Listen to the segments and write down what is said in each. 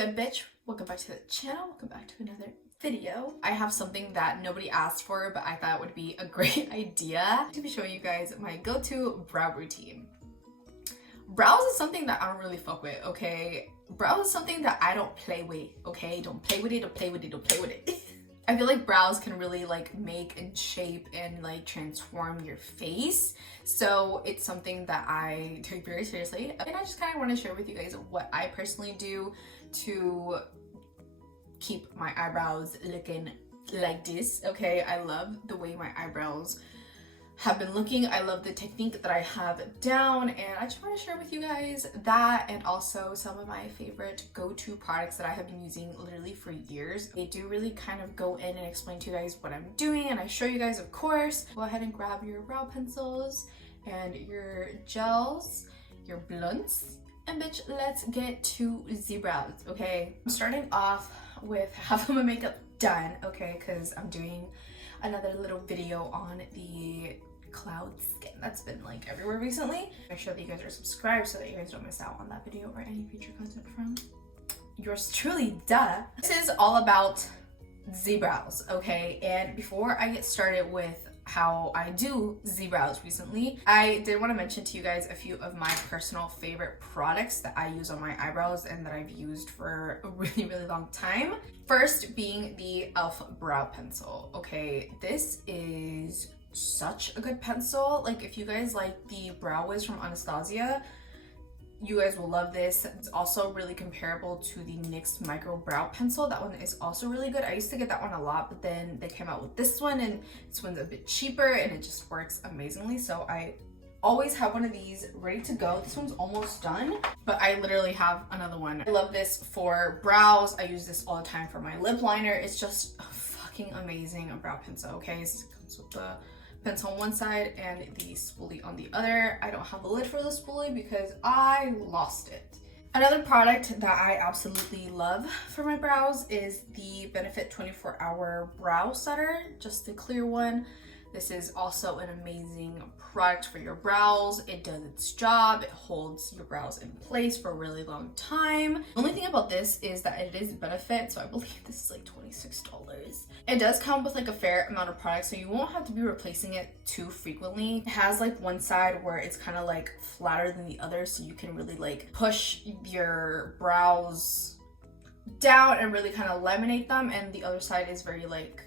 good, bitch? Welcome back to the channel. Welcome back to another video. I have something that nobody asked for, but I thought would be a great idea to be showing you guys my go-to brow routine. Brows is something that I don't really fuck with, okay? Brows is something that I don't play with, okay? Don't play with it, don't play with it, don't play with it. I feel like brows can really like make and shape and like transform your face. So it's something that I take very seriously. And I just kind of want to share with you guys what I personally do to keep my eyebrows looking like this, okay? I love the way my eyebrows have been looking. I love the technique that I have down, and I just want to share with you guys that, and also some of my favorite go-to products that I have been using literally for years. They do really kind of go in and explain to you guys what I'm doing, and I show you guys, of course. Go ahead and grab your brow pencils and your gels, your blunts, and bitch, let's get to the brows, okay? I'm starting off with half of my makeup done, okay, because I'm doing another little video on the cloud skin that's been like everywhere recently. Make sure that you guys are subscribed so that you guys don't miss out on that video or any future content from yours truly, duh. This is all about the brows, okay? And before I get started with how I do the brows recently, I did want to mention to you guys a few of my personal favorite products that I use on my eyebrows and that I've used for a really long time. First being the e.l.f. brow pencil, okay? This is such a good pencil. Like, if you guys like the Brow Wiz from Anastasia, you guys will love this. It's also really comparable to the NYX Micro Brow Pencil. That one is also really good. I used to get that one a lot, but then they came out with this one, and this one's a bit cheaper and it just works amazingly. So I always have one of these ready to go. This one's almost done, but I literally have another one. I love this for brows. I use this all the time for my lip liner. It's just a fucking amazing brow pencil, okay? So it comes with the pencil on one side and the spoolie on the other. I don't have a lid for the spoolie because I lost it. Another product that I absolutely love for my brows is the Benefit 24-Hour Brow Setter, just the clear one. This is also an amazing product for your brows. It does its job. It holds your brows in place for a really long time. The only thing about this is that it is Benefit, so I believe this is like $26. It does come with like a fair amount of product, so you won't have to be replacing it too frequently. It has like one side where it's kind of like flatter than the other, so you can really like push your brows down and really kind of laminate them, and the other side is very like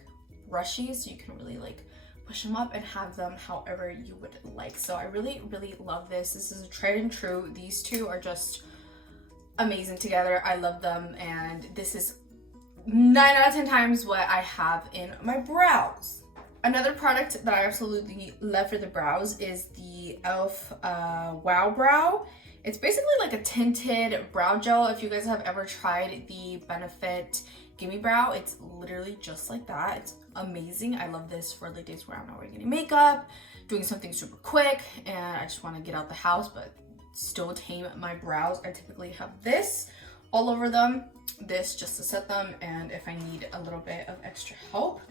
brushy, so you can really like push them up and have them however you would like. So I really love this. This is a tried and true. These two are just amazing together. I love them, and this is 9 out of 10 times what I have in my brows. Another product that I absolutely love for the brows is the e.l.f. Wow Brow. It's basically like a tinted brow gel. If you guys have ever tried the Benefit Gimme Brow, it's literally just like that. It's amazing. I love this for the days where I'm not wearing any makeup, doing something super quick, and I just want to get out the house but still tame my brows. I typically have this all over them, this just to set them, and if I need a little bit of extra help,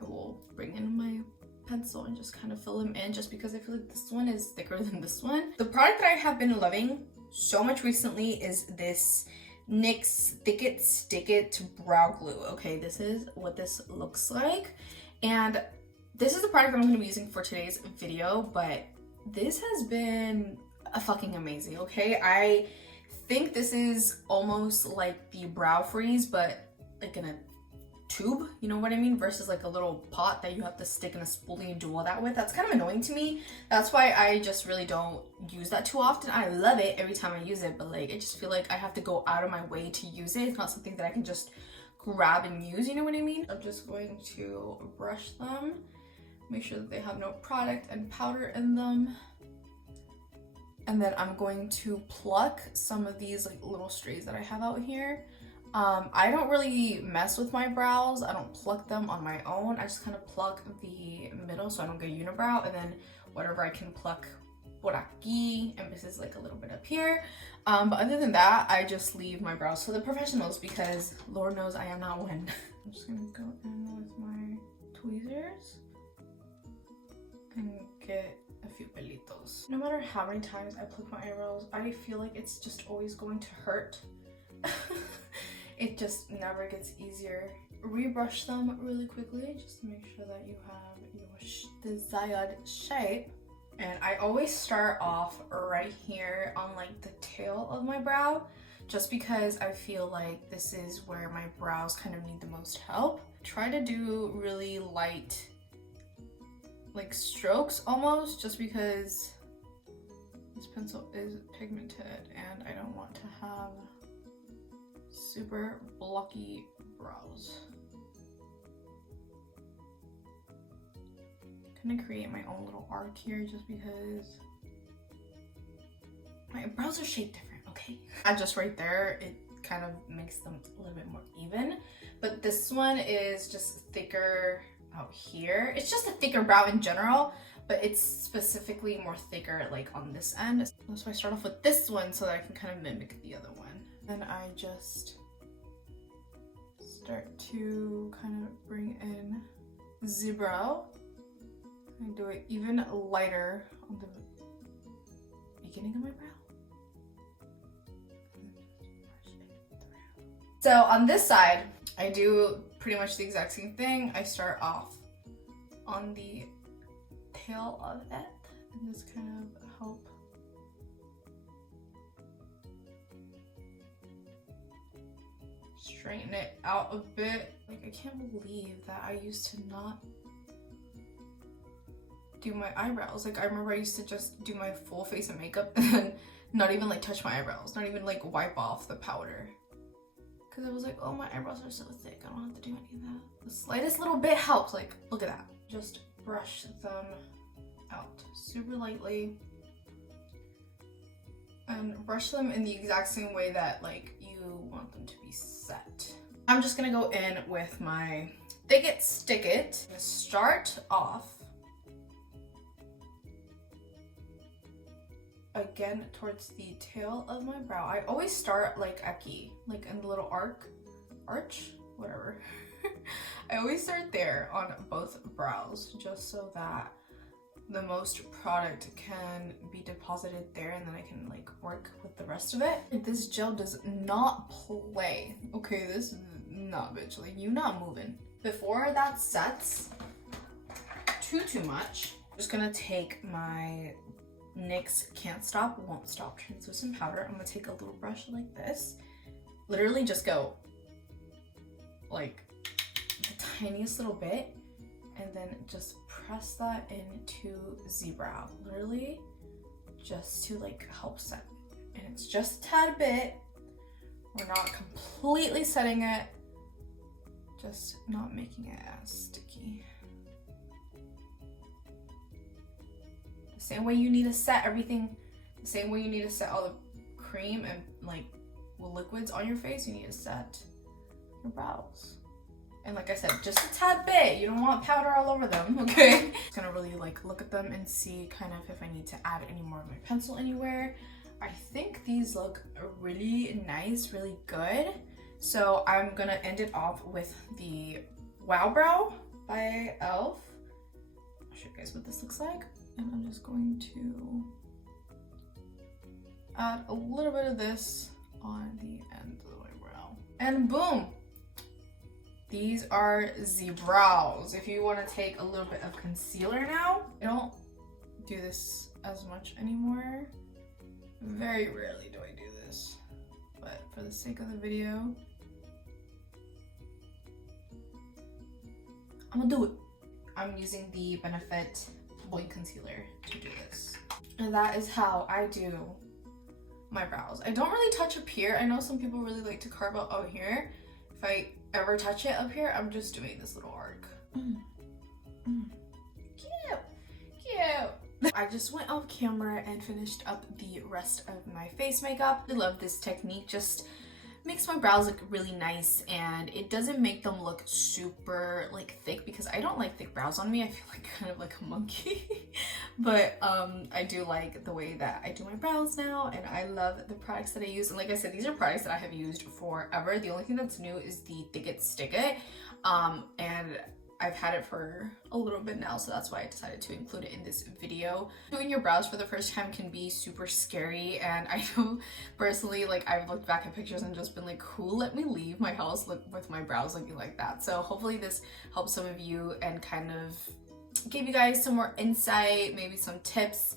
I will bring in my pencil and just kind of fill them in, just because I feel like this one is thicker than this one. The product that I have been loving so much recently is this NYX Thick It Stick It Brow Glue. Okay, this is what this looks like, and this is the product that I'm going to be using for today's video, but this has been a fucking amazing, okay? I think this is almost like the Brow Freeze, but like in a tube, you know what I mean, versus like a little pot that you have to stick in a spoolie and do all that with. That's kind of annoying to me. That's why I just really don't use that too often. I love it every time I use it, but like I just feel like I have to go out of my way to use it. It's not something that I can just grab and use, you know what I mean? I'm just going to brush them, make sure that they have no product and powder in them, and then I'm going to pluck some of these like little strays that I have out here. I don't really mess with my brows. I don't pluck them on my own. I just kind of pluck the middle so I don't get a unibrow, and then whatever I can pluck por aquí, and this is like a little bit up here. But other than that, I just leave my brows to the professionals because Lord knows I am not one. I'm just gonna go in with my tweezers and get a few pelitos. No matter how many times I pluck my eyebrows, I feel like it's just always going to hurt. it just never gets easier. Rebrush them really quickly just to make sure that you have your desired shape. And I always start off right here on like the tail of my brow, just because I feel like this is where my brows kind of need the most help. Try to do really light like strokes almost, just because this pencil is pigmented and I don't want to have super blocky brows. I'm gonna create my own little arc here just because my brows are shaped different, okay? And just right there, it kind of makes them a little bit more even. But this one is just thicker out here. It's just a thicker brow in general, but it's specifically more thicker like on this end. So I start off with this one so that I can kind of mimic the other one. Then I just start to kind of bring in the brow. I do it even lighter on the beginning of my brow. So on this side, I do pretty much the exact same thing. I start off on the tail of it and just kind of help straighten it out a bit. Like, I can't believe that I used to not do my eyebrows. Like, I remember I used to just do my full face of makeup and then not even like touch my eyebrows, not even like wipe off the powder. Because I was like, oh, my eyebrows are so thick, I don't have to do any of that. The slightest little bit helps. Like, look at that. Just brush them out super lightly. And brush them in the exact same way that like you want them to be set. I'm just gonna go in with my Thick It, Stick It. I'm gonna start off again towards the tail of my brow. I always start like Eki, like in the little arch, whatever. I always start there on both brows just so that the most product can be deposited there and then I can like work with the rest of it. This gel does not play. Okay, this is not, bitch, like you not moving. Before that sets too much, I'm just gonna take my NYX Can't Stop, Won't Stop translucent powder. I'm gonna take a little brush like this. Literally just go like the tiniest little bit and then just press that into the brow. Literally just to like help set it. And it's just a tad bit. We're not completely setting it, just not making it as sticky. Same way you need to set everything, the same way you need to set all the cream and like liquids on your face, you need to set your brows. And like I said, just a tad bit. You don't want powder all over them, okay? Just gonna really like look at them and see kind of if I need to add any more of my pencil anywhere. I think these look really nice, really good. So I'm gonna end it off with the Wow Brow by e.l.f. I'll show you guys what this looks like. And I'm just going to add a little bit of this on the end of my brow. And boom! These are the brows. If you want to take a little bit of concealer now, I don't do this as much anymore. Very rarely do I do this. But for the sake of the video, I'm gonna do it. I'm using the Benefit Boy Concealer to do this. And that is how I do my brows. I don't really touch up here. I know some people really like to carve out here. If I ever touch it up here, I'm just doing this little arc. Cute, cute. I just went off camera and finished up the rest of my face makeup. I love this technique. Just makes my brows look really nice and it doesn't make them look super like thick because I don't like thick brows on me. I feel like kind of like a monkey. But I do like the way that I do my brows now and I love the products that I use. And like I said, these are products that I have used forever. The only thing that's new is the Thick It, Stick It. And I've had it for a little bit now, so that's why I decided to include it in this video. Doing your brows for the first time can be super scary, and I know personally, like, I've looked back at pictures and just been like, who let me leave my house with my brows looking like that? So hopefully this helps some of you and kind of give you guys some more insight, maybe some tips,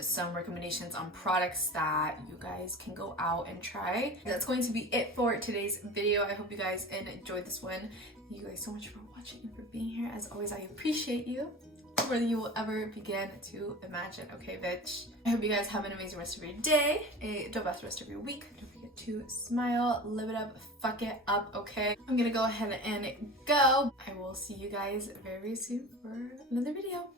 some recommendations on products that you guys can go out and try. That's going to be it for today's video. I hope you guys enjoyed this one. Thank you guys so much for watching and for being here. As always, I appreciate you more than you will ever begin to imagine. Okay, bitch. I hope you guys have an amazing rest of your day, a dope ass rest of your week. Don't forget to smile, live it up, fuck it up, okay? I'm gonna go ahead and go. I will see you guys very soon for another video.